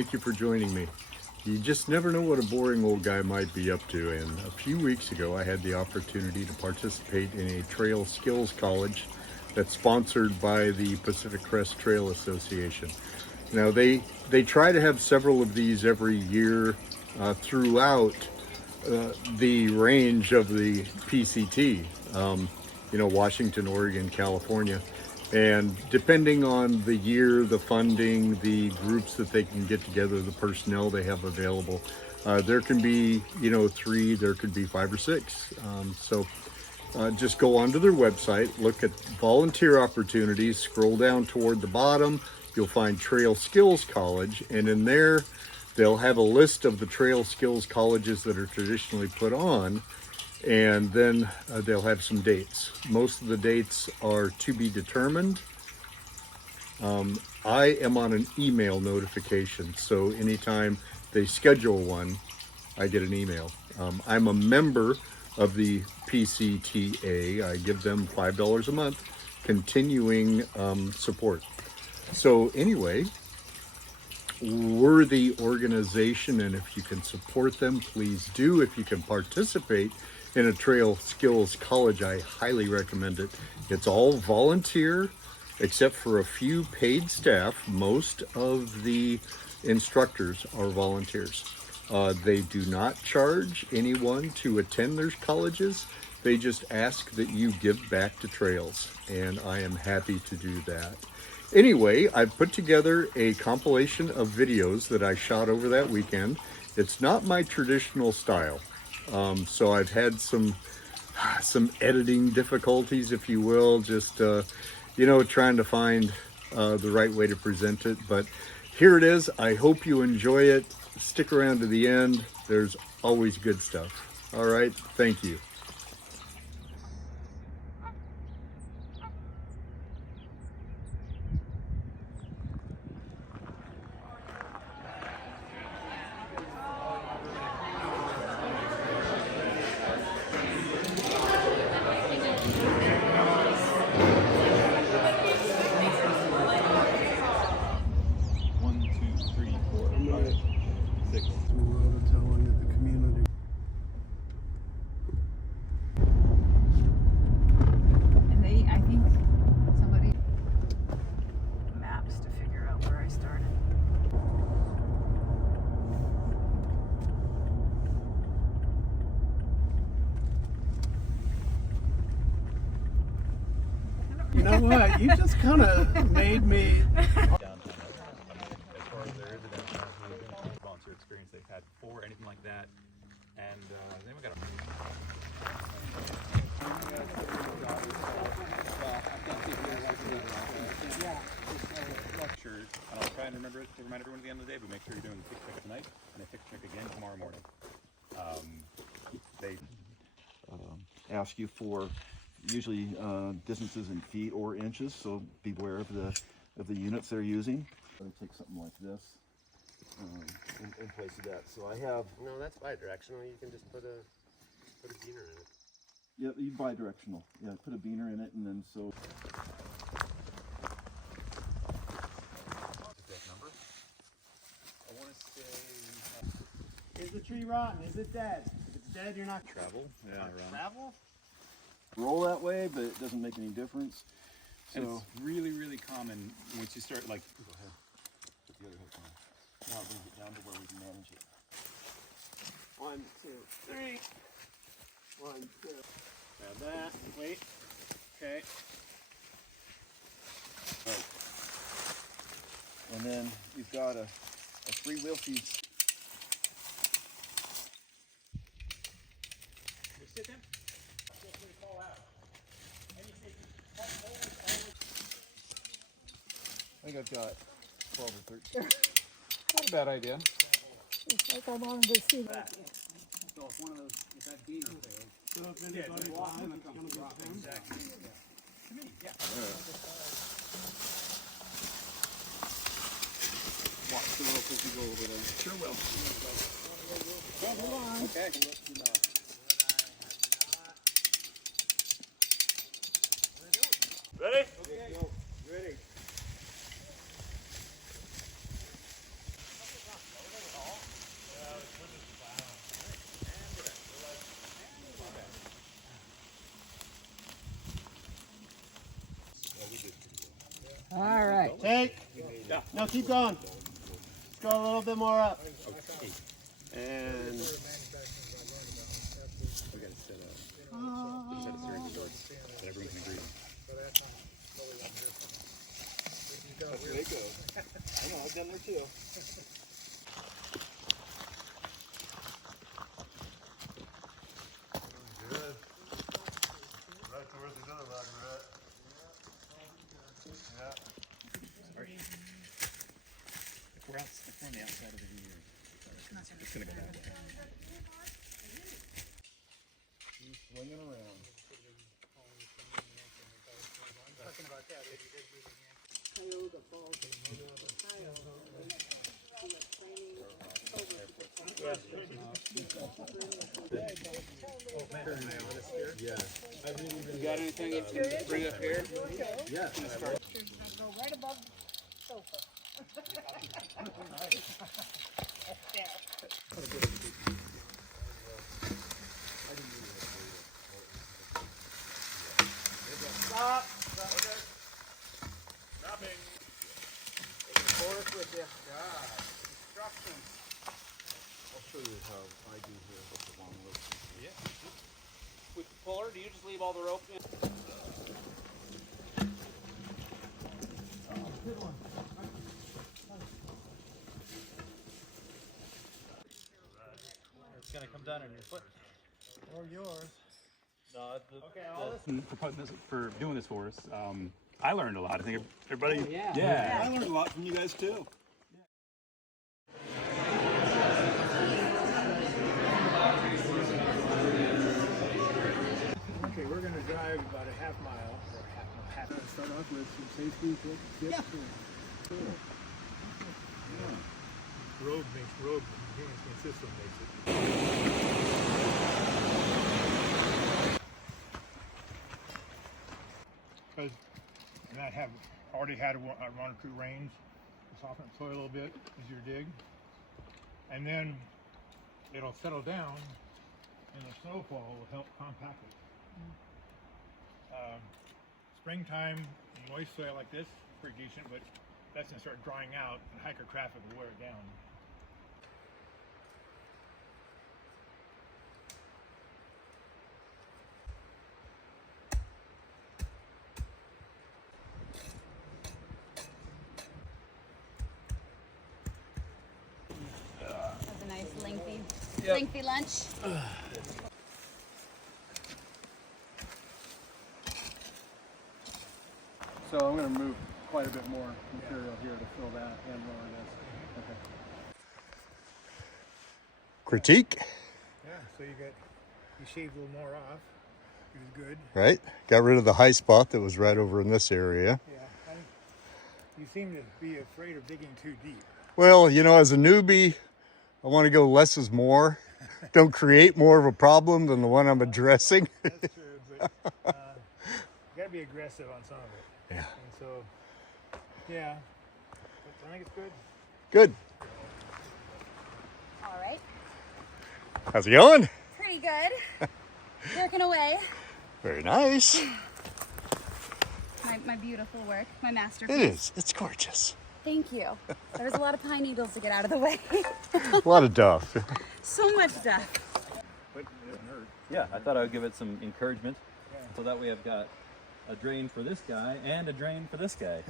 thank you for joining me. You just never know what a boring old guy might be up to, and a few weeks ago I had the opportunity to participate in a trail skills college that's sponsored by the Pacific Crest Trail Association. Now they try to have several of these every year throughout the range of the PCT, Washington, Oregon, California. And depending on the year, the funding, the groups that they can get together, the personnel they have available, there can be, 3, there could be 5 or 6. Just go onto their website, look at volunteer opportunities, scroll down toward the bottom, you'll find Trail Skills College, and in there, they'll have a list of the trail skills colleges that are traditionally put on, and then they'll have some dates. Most of the dates are to be determined. I am on an email notification, so anytime they schedule one, I get an email. I'm a member of the PCTA. I give them $5 a month, continuing support. So anyway, worthy organization, and if you can support them, please do. If you can participate in a trail skills college, I highly recommend it. It's all volunteer except for a few paid staff. Most of the instructors are volunteers. They do not charge anyone to attend their colleges. They just ask that you give back to trails, and I am happy to do that. Anyway, I've put together a compilation of videos that I shot over that weekend. It's not my traditional style, so I've had some editing difficulties, if you will, just trying to find the right way to present it. But here it is. I hope you enjoy it. Stick around to the end. There's always good stuff. All right, thank you. You know what? You just kind of made me. Downtown, as far as there is a downtown volunteer experience they've had before, anything like that, and then we got sure, and I'll try and remember to remind everyone at the end of the day, but make sure you're doing a tick check tonight and a tick check again tomorrow morning. They ask you for usually distances in feet or inches, so be aware of the units they're using. I take something like this in place of that. So I have. No, that's bi-directional. You can just put a beaner in it. Yeah, you bi-directional. Yeah, put a beaner in it, and then so. number. I want to say. Is the tree rotten? Is it dead? If it's dead, you're not. Travel. Yeah, Travel? Roll that way, but it doesn't make any difference. So and it's really, really common once you start like. Go ahead. put the other hook on. Now bring it down to where we can manage it. 1, 2, 3. 1, 2. Grab that. Wait. Okay. Right. And then you've got a free-wheel feed. Sit there. I think I've got 12 or 13. Not a bad idea. It's like I wanted to see that. So if one of those, if that beaner fails, so if anybody walks in, it's going to drop in. Exactly. To me, yeah. Watch the rope as you go over there. Sure will. Okay. Ready? Okay. Ready. Take. No, keep going. Let's go a little bit more up. And We got to set a series of shorts that everyone can agree on. That's where they go. I know, I've done there too. Good. Right to where the other rock is at. Yeah. Sorry. If we're on the outside of the year, it's gonna go that way. He's swinging around. Talking about that, if you did move again. You got anything to bring up here? Yeah. Go right above the sofa. Stop. Okay. Dropping. Taking forth with you. God. Instructions. I'll show you how I do here with the long rope. Yeah. With the puller, do you just leave all the rope in? It's gonna come down on your foot. Or yours. No, Okay, all this. for putting this, for doing this for us. I learned a lot. I think everybody. yeah. I learned a lot from you guys too. Okay, we're going to drive about a half mile. Or half. Start off with some safety tips. Yeah. Road management system makes it. Because I have already had one or two rains to soften the soil a little bit as you dig, and then it'll settle down, and the snowfall will help compact it. Springtime, moist soil like this, pretty decent, but that's gonna start drying out, and hiker traffic will wear it down. That was a nice lengthy lunch. So I'm going to move quite a bit more material here to fill that and lower this. Okay. Critique, Yeah, so you shaved a little more off, which is good. right? Got rid of the high spot that was right over in this area. Yeah, you seem to be afraid of digging too deep. Well, you know, as a newbie, I want to go less is more. Don't create more of a problem than the one I'm addressing. That's true, but you got to be aggressive on some of it. Yeah. And so, yeah, but I think it's good. Good. All right. How's it going? Pretty good. Working away. Very nice. My beautiful work, my masterpiece. It is. It's gorgeous. Thank you. There was a lot of pine needles to get out of the way. A lot of duff. So much stuff. But it doesn't hurt. Yeah, I thought I would give it some encouragement, so that way I've got a drain for this guy and a drain for this guy.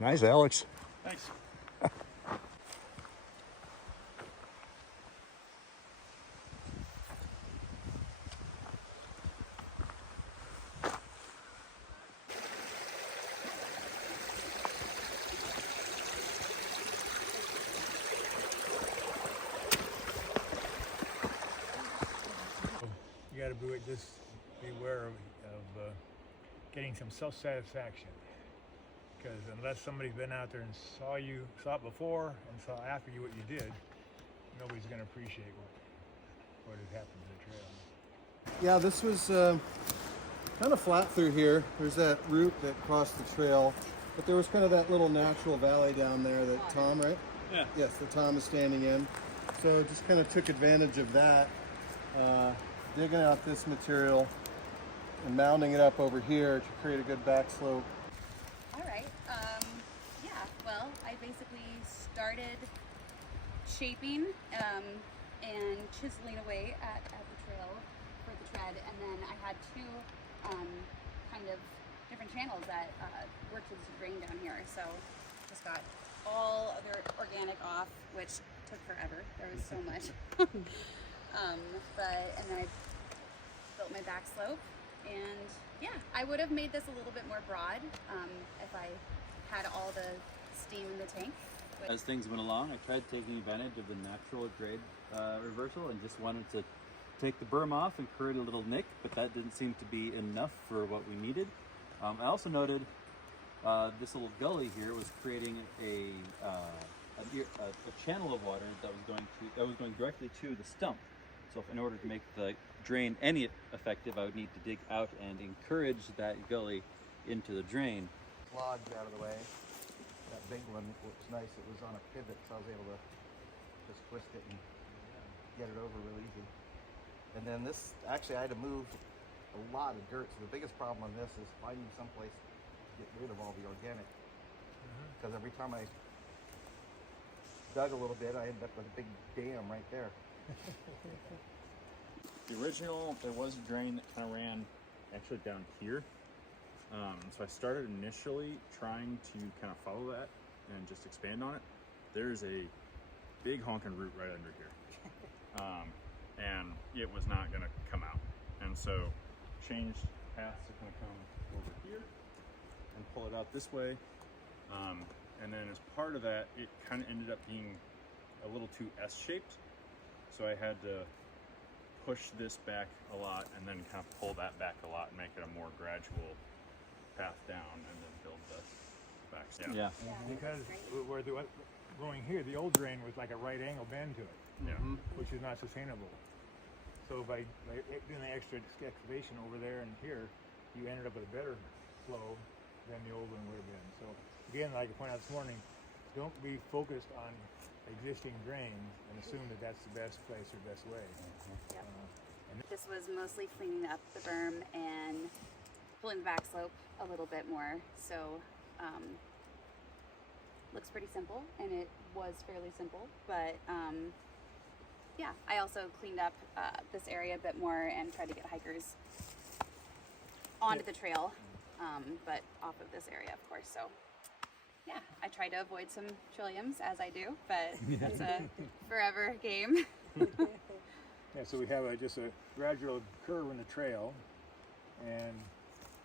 Nice, Alex. Thanks. You got to just beware of getting some self-satisfaction, because unless somebody's been out there and saw it before and saw after you what you did, nobody's going to appreciate what has happened to the trail. Yeah, this was kind of flat through here. There's that route that crossed the trail, but there was kind of that little natural valley down there that Tom, right? Yeah. Yes, that Tom is standing in. So just kind of took advantage of that, digging out this material and mounting it up over here to create a good back slope. All right. Yeah. Well, I basically started shaping and chiseling away at the trail for the tread, and then I had two kind of different channels that worked with the drain down here. So just got all other organic off, which took forever. There was so much. And then I built my back slope, and yeah, I would have made this a little bit more broad if I had all the steam in the tank. As things went along, I tried taking advantage of the natural grade reversal and just wanted to take the berm off and create a little nick, but that didn't seem to be enough for what we needed. I also noted this little gully here was creating a channel of water that was going directly to the stump. So in order to make the drain any effective, I would need to dig out and encourage that gully into the drain. Lodge out of the way. That big one was nice. It was on a pivot, so I was able to just twist it and get it over real easy. And then this, actually I had to move a lot of dirt. So the biggest problem on this is finding someplace to get rid of all the organic. Because every time I dug a little bit, I ended up with a big dam right there. The original, there was a drain that kind of ran actually down here. So I started initially trying to kind of follow that and just expand on it. There's a big honking root right under here. And it was not going to come out. And so changed paths to kind of come over here and pull it out this way. And then as part of that, it kind of ended up being a little too S-shaped. So I had to push this back a lot and then kind of pull that back a lot and make it a more gradual path down and then build the back. Yeah. Because where going here, the old drain was like a right angle bend to it, which is not sustainable. So by doing the extra excavation over there and here, you ended up with a better flow than the old one would have been. So again, like I pointed out this morning, don't be focused on existing drains and assume that that's the best place or best way. Yep. This was mostly cleaning up the berm and pulling the back slope a little bit more. So looks pretty simple, and it was fairly simple, but yeah, I also cleaned up this area a bit more and tried to get hikers onto the trail, but off of this area, of course. So yeah, I try to avoid some trilliums, as I do, but it's a forever game. Yeah, so we have just a gradual curve in the trail, and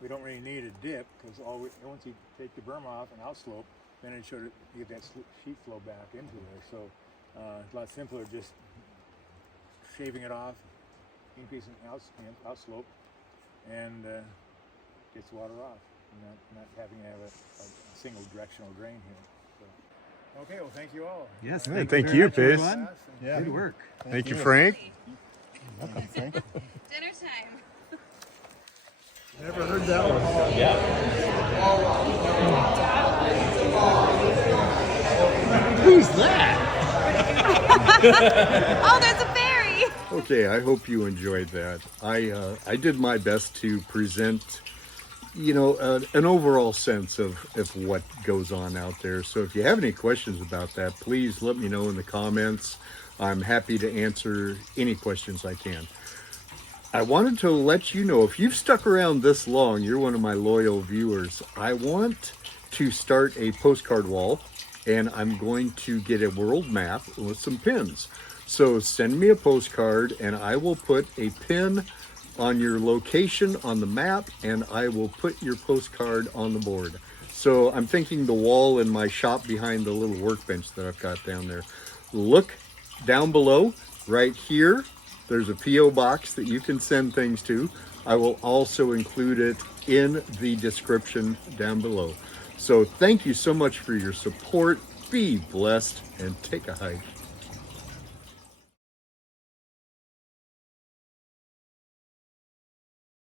we don't really need a dip because once you take the berm off and outslope, then it should get that sheet flow back into there. So it's a lot simpler just shaving it off, increasing outslope, and gets water off, and not having to have a single directional drain here. So. Okay, well, thank you all. Yes, thank you, Pace. Yeah. Good work. Thank you, Frank. Dinner time. Never heard that one. Who's that? Oh, there's a fairy! Okay, I hope you enjoyed that. I did my best to present, an overall sense of what goes on out there. So if you have any questions about that, please let me know in the comments. I'm happy to answer any questions I can. I wanted to let you know, if you've stuck around this long, you're one of my loyal viewers, I want to start a postcard wall, and I'm going to get a world map with some pins. So send me a postcard and I will put a pin on your location on the map, and I will put your postcard on the board. So I'm thinking the wall in my shop behind the little workbench that I've got down there. Look down below, right here, there's a P.O. box that you can send things to. I will also include it in the description down below. So thank you so much for your support. Be blessed and take a hike.